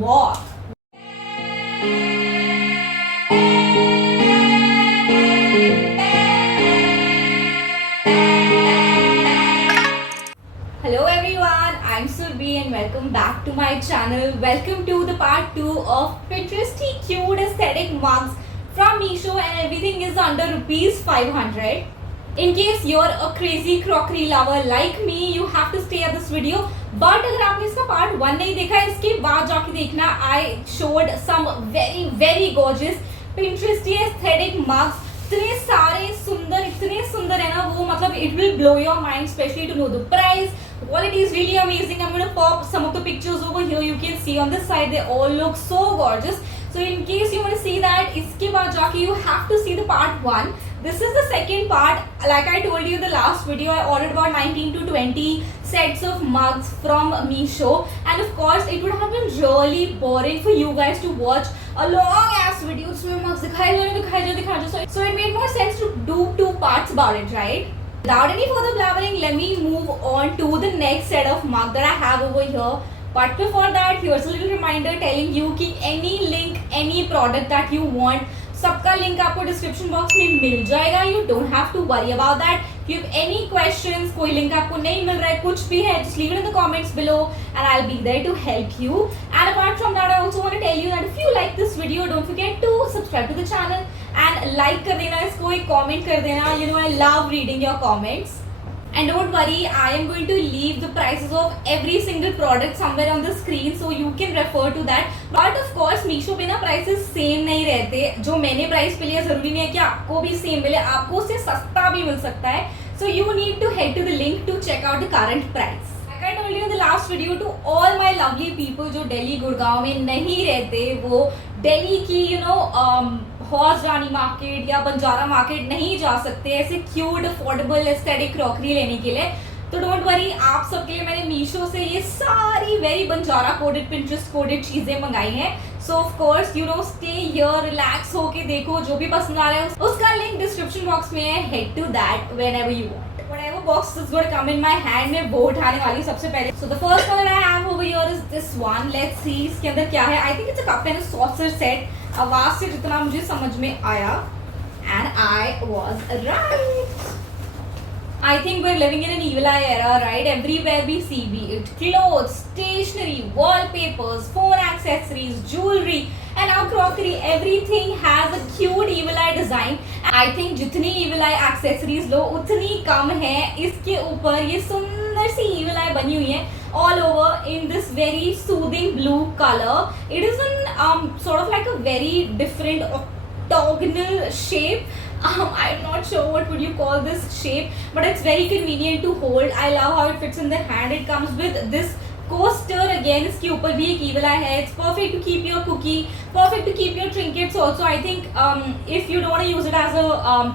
walk. Hello everyone, I'm Surbi and welcome back to my channel. Welcome to the part 2 of Pinteresty cute aesthetic mugs from Meesho, and everything is under rupees 500. In case you're a crazy crockery lover like me, you have to stay at this video. But अगर आपने इसका part 1 नहीं देखा है, इसके बाद जाके देखना. I showed some very gorgeous Pinteresty aesthetic mugs. इतने सुंदर है ना वो, मतलब it will blow your mind, especially to know the price. The quality is really amazing. I'm going to pop some of the pictures over here. You can see on this side, they all look so gorgeous. So in case you want to see that, इसके बाद जाके you have to see the part 1. This is the second part. Like I told you in the last video, I ordered about 19 to 20 sets of mugs from Meesho, and of course it would have been really boring for you guys to watch a long ass video उसमें mugs दिखाई जो. So it made more sense to do 2 parts about it, right? Without any further blabbering, let me move on to the next set of mug that I have over here. But before that, here's a little reminder telling you कि any link, any product that you want, सबका link आपको description box में मिल जाएगा. You don't have to worry about that. If you have any questions, कोई link आपको नहीं मिल रहा है, कुछ भी है, just leave it in the comments below and I will be there to help you. And apart from that, I also want to tell you that if you like this video, don't forget to subscribe to the channel and like कर देना इसको, एक comment कर देना. You know I love reading your comments. And don't worry, I am going to leave the prices of every single product somewhere on the screen, so you can refer to that. But of course, Meesho पे ना prices same नहीं रहते. जो मैंने price पे लिया जरूरी नहीं है कि आपको भी same मिले, आपको उससे सस्ता भी मिल सकता है. So you need to head to the link to check out the current price. Like I told you in the last video, to all my lovely people जो दिल्ली गुड़गांव में नहीं रहते, वो दिल्ली की हॉर्स रानी मार्केट या बंजारा मार्केट नहीं जा सकते ऐसे क्यूट अफोर्डेबल एस्थेटिक क्रॉकरी लेने के लिए, तो डोंट वरी, आप सबके लिए मैंने मीशो से ये सारी very Banjara coded, Pinterest coded चीजें मंगाई हैं. सो of course stay here, relax होके देखो, जो भी पसंद आ रहा है उसका लिंक डिस्क्रिप्शन बॉक्स में है. Head to that whenever you want. Whatever box is going to come in my hand, मैं वो उठाने वाली सबसे पहले. So the first one that I have over here is this one. Let's see इसके अंदर क्या है. I think it's a cup and a saucer set. आवाज से जितना मुझे समझ में आया, and I was right. I think we're living in an evil eye era, right? Everywhere we see, be it clothes, stationery, wallpapers, phone accessories, jewelry, and now crockery, everything has a cute evil eye design. I think जितनी evil eye accessories लो उतनी कम है. इसके ऊपर ये सुंदर सी evil eye बनी हुई है all over in this very soothing blue color. It is an sort of like a very different octagonal shape. I'm not sure what would you call this shape, but it's very convenient to hold. I love how it fits in the hand. It comes with this coaster again. इसके ऊपर भी एक evil eye है. It's perfect to keep your cookie, perfect to keep your trinkets also. I think if you don't want to use it as a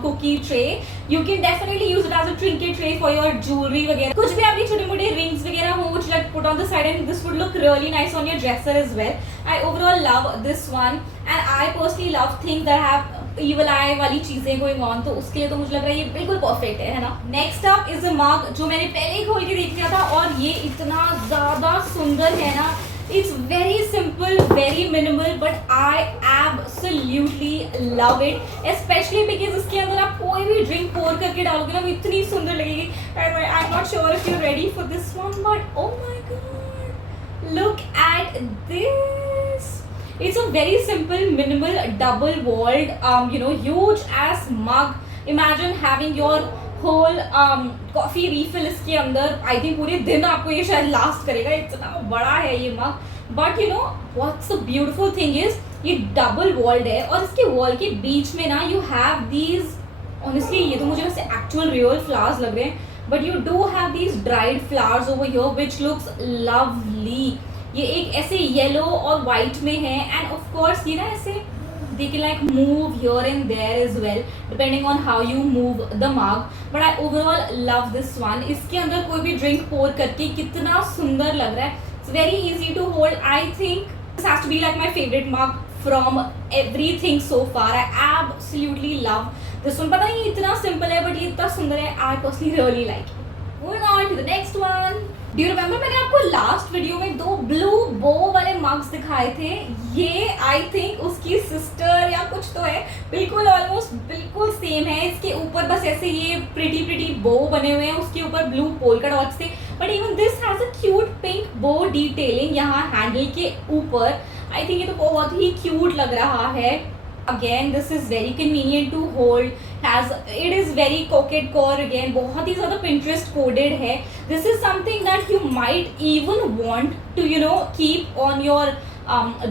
cookie tray, you can definitely use it as a trinket tray for your jewelry वगैरह. कुछ भी आपकी छोटे मोटे rings वगैरह हो, which like put on the side, and this would look really nice on your dresser as well. I overall love this one, and I personally love things that have evil eye वाली चीजें going on, तो उसके लिए तो मुझे लग रहा है ये बिल्कुल परफेक्ट है ना. नेक्स्ट अप इज अ मग जो मैंने पहले ही खोल के देख लिया था, और ये इतना ज्यादा सुंदर है ना. It's very simple, very minimal, but I absolutely love it, specially because इसके अंदर आप कोई भी ड्रिंक पोर करके डालोगे ना, वो इतनी सुंदर लगेगी. आई am not sure if you ready for this one, but oh my God, look at this. It's a very simple, minimal, double-walled, huge ass mug. Imagine having your whole coffee refill इसके अंदर. I think पूरे दिन आपको ये शायद last करेगा, इतना बड़ा है ये mug. But what's the beautiful thing is, ये double-walled है, और इसके wall के बीच में ना you have these, honestly ये तो मुझे वैसे actual real flowers लग रहे हैं, but you do have these dried flowers over here which looks lovely. ये एक ऐसे येलो और वाइट में है, एंड ऑफ कोर्स ये ना ऐसे they can like move here and there as well depending on how you move the mug, but I overall love this one. इसके अंदर कोई भी ड्रिंक पोर करके कितना सुंदर लग रहा है. It's very easy to hold. I think this has to be like my favorite mug from everything so far. I absolutely love this one. पता नहीं इतना simple है, but ये इतना सुंदर है. I personally really like it. Moving on to the next one. Do you remember मैंने आपको लास्ट वीडियो में 2 ब्लू बो वाले मग्स दिखाए थे? ये आई थिंक उसकी सिस्टर या कुछ तो है, बिल्कुल ऑलमोस्ट बिल्कुल सेम है। इसके ऊपर बस ऐसे ये प्रिटी बो बने हुए हैं, उसके ऊपर ब्लू पोल्का डॉट्स थे, but even this has a cute pink बो डिटेलिंग यहाँ हैंडल के ऊपर। आई थिंक ये तो बहुत ही क्यूट लग रहा है। Again, this is very convenient to hold. It is very coquette core again. बहुत ही ज़्यादा Pinterest coded है. This is something that you might even want to keep on your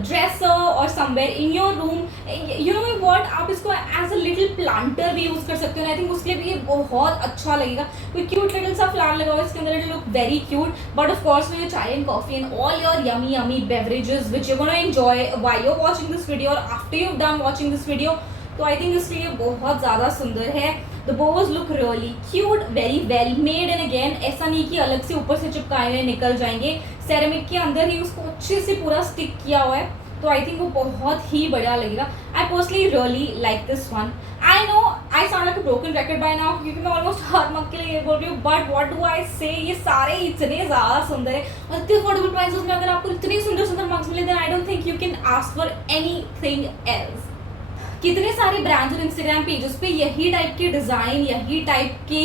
dresser or somewhere in your room. You know what, आप इसको as a little planter भी use कर सकते हो। I think उसके लिए भी ये बहुत अच्छा लगेगा। कोई cute little सा flower लगाओ इसके अंदर, it will look very cute. But of course with your chai and coffee and all your yummy beverages which you're gonna enjoy while you're watching this video or after you've done watching this video, तो I think इसलिए बहुत ज़्यादा सुंदर है। The Bhoj look really cute, very well made, and again ऐसा नहीं कि अलग से ऊपर से चिपकाए हुए निकल जाएंगे, सेरेमिक के अंदर ही उसको अच्छे से पूरा स्टिक किया हुआ है, तो आई थिंक वो बहुत ही बढ़िया लगेगा। आई personally really like this one. I know I sound like a broken record by now, क्योंकि मैं ऑलमोस्ट हर मग के लिए ये बोल रही हूँ, बट व्हाट डू आई से, ये सारे इतने ज़्यादा सुंदर है और इतने अफोर्डेबल प्राइसेस में अगर आपको इतने सुंदर मग्स मिले then I don't think you can ask for anything else. कितने सारे ब्रांड्स और इंस्टाग्राम पेजेस पे यही टाइप के डिज़ाइन, यही टाइप के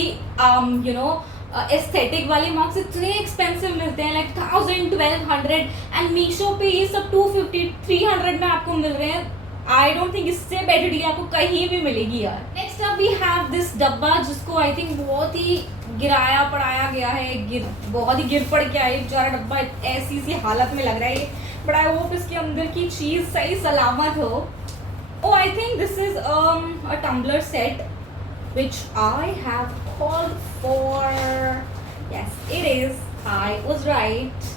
एस्थेटिक वाले मग्स इतने एक्सपेंसिव मिलते हैं, लाइक 1000-1200, एंड मीशो पे ये सब 250-300 में आपको मिल रहे हैं। आई डोंट थिंक इससे बेटर डील आपको कहीं भी मिलेगी यार। Next up we have this डब्बा, जिसको आई थिंक बहुत ही गिराया पड़ाया गया है, बहुत ही गिर पड़ के आया बेचारा डब्बा, ऐसी सी हालत में लग रहा है, बट आई होप इसके अंदर की चीज़ सही सलामत हो। Oh, I think this is a tumbler set which I have called for. Yes, it is. I was right.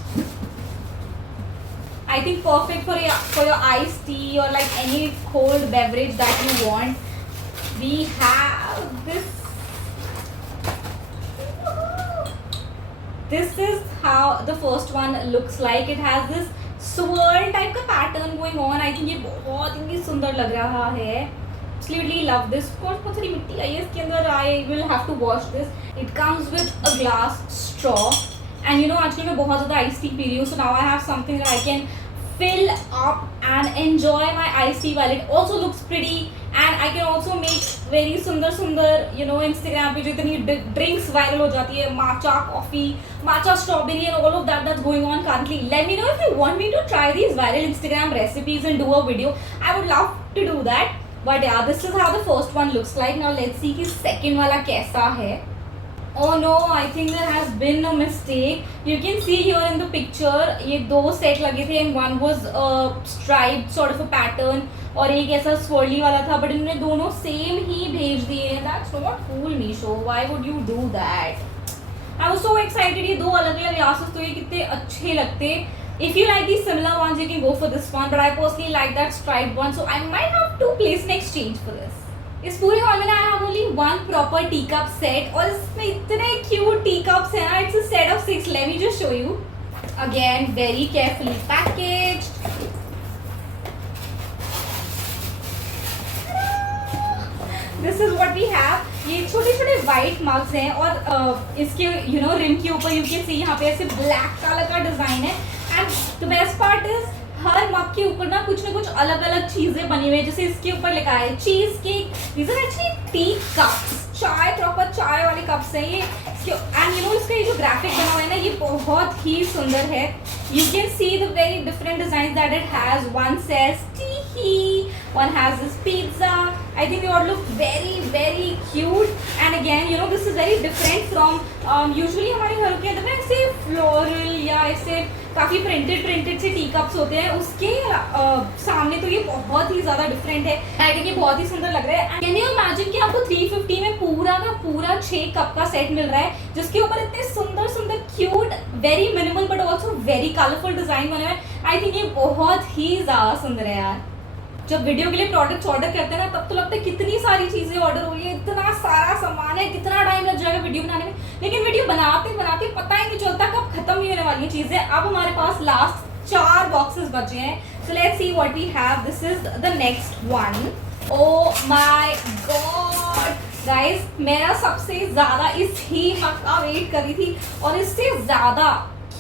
I think perfect for your iced tea or like any cold beverage that you want. We have this. This is how the first one looks like. It has this swirl type का pattern going on. I think ये बहुत ही सुंदर लग रहा है। Absolutely love this. बहुत सारी मिट्टी आई है इसके अंदर। I will have to wash this. It comes with a glass straw. And you know आजकल मैं बहुत ज़्यादा iced tea पी रही हूँ, so now I have something that I can fill up and enjoy my iced tea while it also looks pretty. And I can also make very सुंदर Instagram पे जो इतनी ड्रिंक्स वायरल हो जाती है, matcha coffee, matcha strawberry and all of that that's going on currently. Let me know if you want me to try these viral Instagram recipes and do a video. I would love to do that. But yeah, this is how the first one looks like. Now let's see कि second वाला कैसा है। Oh no, I think there has been a mistake. You can see here in the picture ये 2 set लगे थे, and one was striped sort of a pattern और एक ऐसा swirly वाला था, but इन्होंने दोनों सेम ही भेज दिए हैं। That's not cool, Meesho. Why would you do that? I was so excited। ये 2 अलग-अलग glasses तो ये कितने अच्छे लगते। If you like these similar ones, you can go for this one, but I personally like that striped one, so I might have to place an exchange for this. इस पूरे hall में ना I have only one proper teacup set और इसमें इतने cute teacups हैं ना। It's a set of 6. Let me just show you. Again, very carefully packaged. This is what we have. ये छोटे छोटे white mugs हैं और इसके रिम के ऊपर you can see यहाँ पे ऐसे black कलर का डिजाइन है। And the best part is हर मग के ऊपर ना कुछ अलग अलग चीजें बनी हुई है। जैसे इसके ऊपर लिखा है cheese cake, these are actually tea cups, चाय, प्रॉपर चाय वाले कप्स हैं ये। एंड इसका ये जो ग्राफिक बना हुआ है ना, ये बहुत ही सुंदर है। You can see the very different design that it has. One says T, one has this pizza. I think they all look very cute. And again this is very different from usually हमारे घर के अंदर ना ऐसे floral या ऐसे काफ़ी printed से टी कप्स होते हैं, उसके सामने तो ये बहुत ही ज़्यादा डिफरेंट है। आई थिंक ये बहुत ही सुंदर लग रहा है। कैन यू इमेजिन कि आपको 350 में पूरा का पूरा 6 कप का सेट मिल रहा है, जिसके ऊपर इतने सुंदर cute, very minimal but also very colourful design बने हुए हैं। आई थिंक ये बहुत ही ज़्यादा सुंदर है यार। जब वीडियो के लिए प्रोडक्ट्स ऑर्डर करते हैं ना, तब तो लगता है कितनी सारी चीज़ें ऑर्डर हो रही है, इतना सारा सामान है, कितना टाइम लग जाएगा वीडियो बनाने में। लेकिन वीडियो बनाते पता ही नहीं चलता कब खत्म ही होने वाली चीज़ें। अब हमारे पास लास्ट 4 बॉक्सेस बचे हैं, so let's see what we have. This is the next one. Oh my God guys, मैं सबसे ज़्यादा इस ही मग का वेट कर रही थी और इससे ज़्यादा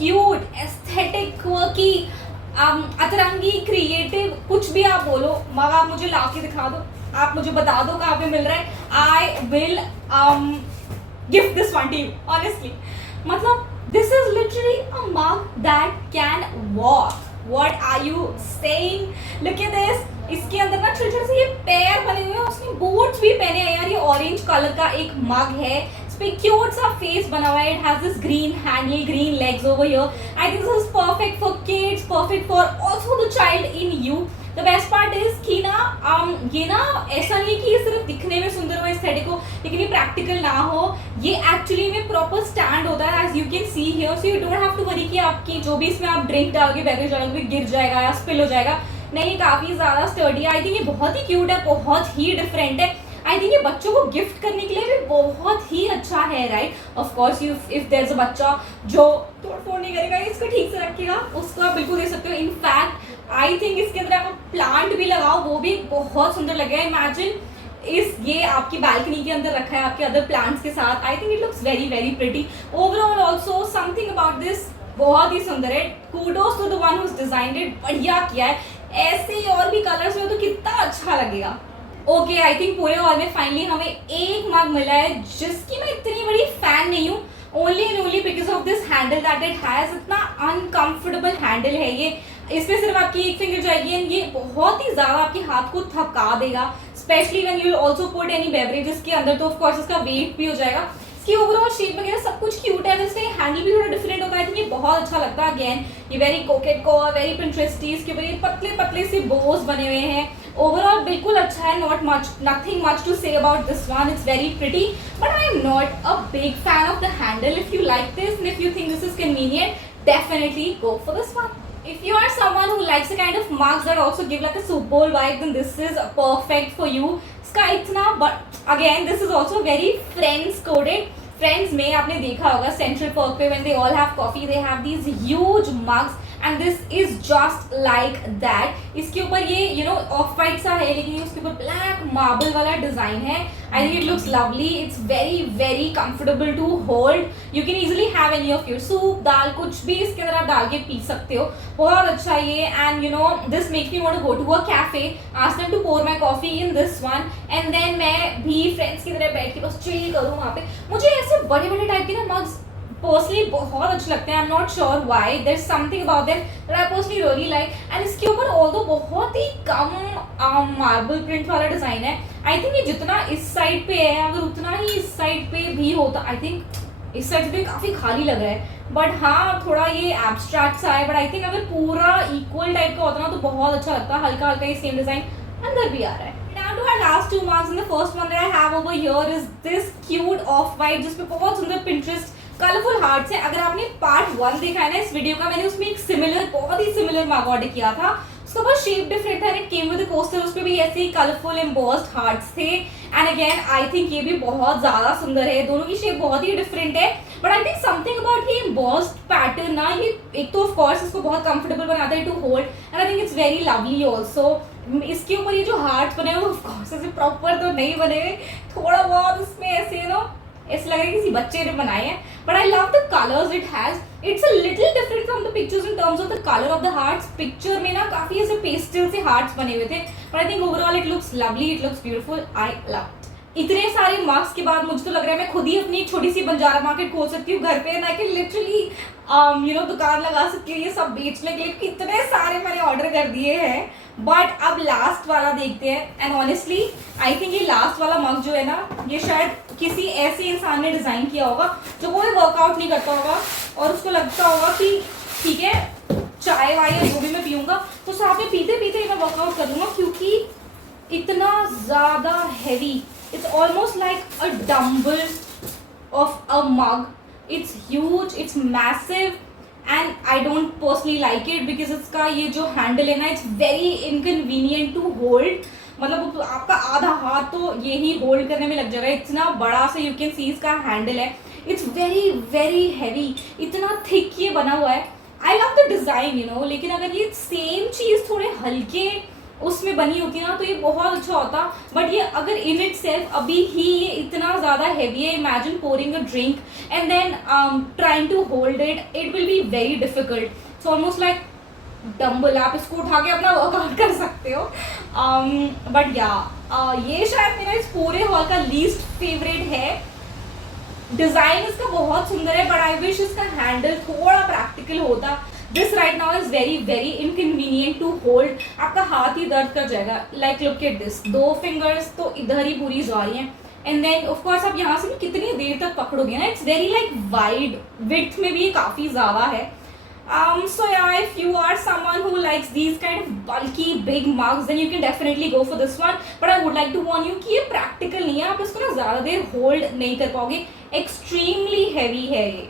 क्यूट एस्थेटिक क्वर्की अतरंगी क्रिएटिव कुछ भी आप बोलो, मगर आप मुझे ला के दिखा दो, आप मुझे बता दो कहाँ पे मिल रहा है, I will gift this one to you honestly. मतलब this is literally a mug that can walk. What are you saying? Look at this. इसके अंदर ना छोटे छोटे से ये पैर बने हुए हैं, उसने बूट्स भी पहने हैं यार. ये ऑरेंज कलर का एक मग है, इस पे क्यूट सा फेस बना हुआ है. It has this green handle, green legs over here. I think this is perfect for kids, perfect for also the child in you. The best part is कि ना ये ना ऐसा नहीं कि ये सिर्फ दिखने में सुंदर हो, एस्थेटिक हो, लेकिन ये प्रैक्टिकल ना हो. ये एक्चुअली में प्रॉपर स्टैंड होता है as you can see here. So you don't have to worry कि आपकी जो भी इसमें आप ड्रिंक डाल के बेवरेज डालोगे गिर जाएगा या स्पिल हो जाएगा. नहीं, ये काफी ज्यादा स्टर्डी है. आई थिंक ये बहुत ही क्यूट है, बहुत ही डिफरेंट है. आई थिंक ये बच्चों को गिफ्ट करने के लिए भी बहुत ही अच्छा है, right? Of course if there is a बच्चा जो तोड़ फोड़ नहीं करेगा, इसको ठीक से रखेगा, उसको आप बिल्कुल दे सकते हो. इनफैक्ट आई थिंक इसके अंदर आप प्लांट भी लगाओ, वो भी बहुत सुंदर लगेगा. इमेजिन ये आपकी बालकनी के अंदर रखा है आपके अदर प्लांट्स के साथ. I think it looks very very pretty. Overall also something about this बहुत ही सुंदर है. Kudos to the one who designed it. बढ़िया किया है. ऐसे और भी कलर्स में तो कितना अच्छा लगेगा. ओके, आई थिंक पूरे हॉल में फाइनली हमें एक मग मिला है जिसकी मैं इतनी बड़ी फैन नहीं हूँ. Only and only because of this handle that it has. इतना अनकंफर्टेबल हैंडल है ये. इसमें सिर्फ आपकी एक फिंगर जाएगी एंड ये बहुत ही ज्यादा आपके हाथ को थका देगा, specially when you will also put any beverages के अंदर. तो ऑफ कोर्स इसका वेट भी हो जाएगा. इसकी ओवरऑल शेप वगैरह सब कुछ क्यूट है, वैसे हैंडल भी थोड़ा डिफरेंट होता है. आई थिंक ये बहुत अच्छा लगता है. अगेन ये वेरी कोकेट को, वेरी पिंटरेस्टी. इसके ऊपर ये पतले पतले से बोस बने हुए हैं. ओवरऑल बिल्कुल अच्छा है. Nothing much to say about this one. It's very pretty but I am not a big fan of the handle. If you like this and if you think this is convenient, definitely go for this one. If you are someone who likes a kind of mugs that also give like a Super Bowl vibe, then this is perfect for you. इसका इतना, but again this is also very friends coded. Friends में आपने देखा होगा Central Park पे when they all have coffee, they have these huge mugs and this is just like that. इसके ऊपर ये ऑफ वाइट सा है, लेकिन ये उसके ऊपर ब्लैक मार्बल वाला डिजाइन है. I think it looks lovely. It's very very comfortable to hold. You can easily have any of your soup, dal, कुछ भी इसके अंदर आप डाल के पी सकते हो. बहुत अच्छा ये. And this makes me want to go to a cafe, ask them to pour my coffee in this one and then मैं भी फ्रेंड्स की तरह बैठ के बस चिल करूँ वहाँ पे. मुझे ऐसे बड़े बड़े टाइप के ना मग्स पर्सनली बहुत अच्छे लगते हैं. I am not sure why, there is something about them that I personally really like. And इसके ऊपर ऑल्दो बहुत ही कम मार्बल प्रिंट वाला डिजाइन है. आई थिंक ये जितना इस साइड पे है अगर उतना ही इस साइड पे भी होता, आई थिंक इस साइड पे काफी खाली लग रहा है. बट हाँ, थोड़ा ये एब्स्ट्रैक्ट सा है. बट आई थिंक अगर पूरा इक्वल टाइप का होता ना तो बहुत अच्छा लगता. हल्का हल्का ये सेम डिजाइन अंदर भी आ रहा है. Down to our last two mugs, and the first one that I have over here is this cute off-white जिसपे बहुत सुंदर Pinterest कलरफुल हार्ट्स है. अगर आपने पार्ट 1 देखा है ना इस वीडियो का, मैंने उसमें एक सिमिलर, बहुत ही सिमिलर मग ऑर्डर किया था. उसका बस शेप डिफरेंट था. It came with a coaster, उस पे भी ऐसे ही कलरफुल एम्बोस्ड हार्ट्स थे. एंड अगेन आई थिंक ये भी बहुत ज्यादा सुंदर है. दोनों की शेप बहुत ही डिफरेंट है. But I think something about ये एम्बोस्ड पैटर्न ना, ये एक तो ऑफ कोर्स इसको बहुत कंफर्टेबल बनाता है to hold and I think it's very lovely also. इसके ऊपर ये जो हार्ट्स बने हुए ऑफ कोर्स ऐसे प्रॉपर तो नहीं बने हुए, थोड़ा बहुत उसमें ऐसे ऐसे लग रहा है किसी बच्चे ने बनाए हैं. But I love the colours it has. It's a little different from the pictures in terms of the colour of the hearts. Picture में ना काफी ऐसे पेस्टल से हार्ट्स बने हुए थे. But I think overall it looks lovely, it looks beautiful. I love. इतने सारे मार्क्स के बाद मुझे तो लग रहा है मैं खुद ही अपनी एक छोटी सी बंजारा मार्केट खोल सकती हूँ घर पे. एंड आई कैन लिटरली दुकान लगा सकती हूँ ये सब बेचने के लिए. कितने सारे मैंने ऑर्डर कर दिए हैं. बट अब लास्ट वाला देखते हैं. एंड ऑनेस्टली आई थिंक ये लास्ट वाला मग जो है ना, ये शायद किसी ऐसे इंसान ने डिजाइन किया होगा जो कोई वर्कआउट नहीं करता होगा और उसको लगता होगा कि ठीक है चाय वाय या जो भी मैं पीऊंगा तो साथ में पीते पीते मैं वर्कआउट करूंगा, क्योंकि इतना ज्यादा heavy. It's almost like a dumbbell of a mug. It's huge, it's massive, and I don't personally like it because इसका ये जो handle है ना, it's very inconvenient to hold. मतलब आपका आधा हाथ तो यही होल्ड करने में लग जाएगा. इतना बड़ा सा you can see इसका handle है. It's very very heavy. इतना thick ये बना हुआ है. I love the design लेकिन अगर ये सेम चीज़ थोड़े हल्के उसमें बनी होती ना तो ये बहुत अच्छा होता, बट ये अगर इन इट सेल्फ अभी ही ये इतना ज़्यादा हैवी है, imagine pouring a drink and then trying to hold it, it will be very difficult. So almost like dumbbell, आप इसको उठा के अपना वर्कआउट कर सकते हो. बट या ये शायद मेरा इस पूरे हॉल का लीस्ट फेवरेट है. डिजाइन इसका बहुत सुंदर है, बट आई विश इसका हैंडल थोड़ा प्रैक्टिकल होता. This right now is very very inconvenient to hold. आपका हाथ ही दर्द कर जाएगा. Like look at this, 2 fingers तो इधर ही पूरी जा रही हैं, एंड देन ऑफ कोर्स आप यहाँ से भी कितनी देर तक पकड़ोगे ना. It's very like wide, width में भी ये काफी ज्यादा है. So yeah, if you are someone who likes these kind of bulky big mugs, then you can definitely go for this one. But I would like to warn you कि ये practical नहीं है, आप इसको ना ज़्यादा देर hold नहीं कर पाओगे. Extremely heavy है ये.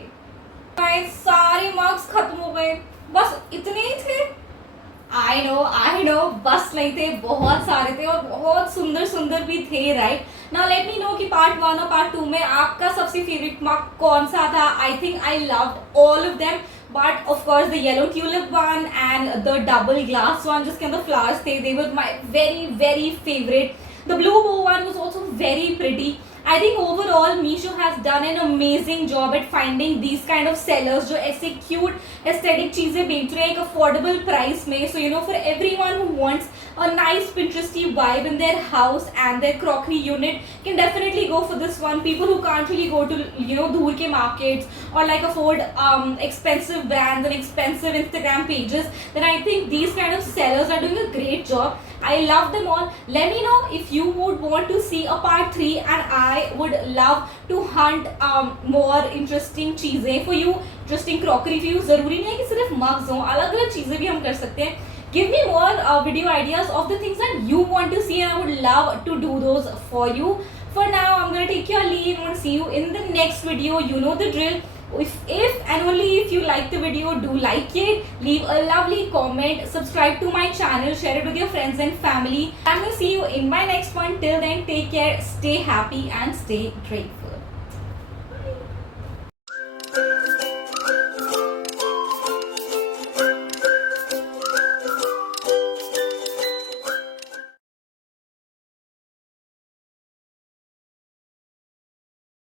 Guys, सारे mugs खत्म हो गए, बस इतने ही थे. I know, बस नहीं थे, बहुत सारे थे और बहुत सुंदर सुंदर भी थे, right? Now let me know कि part 1 और part 2 में आपका सबसे favorite mug कौन सा था. I think I loved all of them. But of course the yellow tulip one and the double glass one जिसके अंदर flowers थे, they were my very very favorite. The blue bow one was also very pretty. I think overall Meesho has done an amazing job at finding these kind of sellers जो ऐसे cute aesthetic चीजें बेच रहे हैं एक affordable price में. So you know, for everyone who wants a nice Pinteresty vibe in their house and their crockery unit can definitely go for this one. People who can't really go to, you know, दूर के markets or like afford expensive brands and expensive Instagram pages, then I think these kind of sellers are doing a great job. I love them all. Let me know if you would want to see a part 3, and I would love to hunt more interesting चीजें for you, interesting crockery for you. जरूरी नहीं है कि सिर्फ mugs हो, अलग अलग चीजें भी हम कर सकते हैं. Give me more video ideas of the things that you want to see, and I would love to do those for you. For now, I'm gonna take your leave. I'm gonna see you in the next video. You know the drill. If and only if you like the video, do like it, leave a lovely comment, subscribe to my channel, share it with your friends and family. I'm gonna see you in my next one. Till then, take care, stay happy and stay grateful.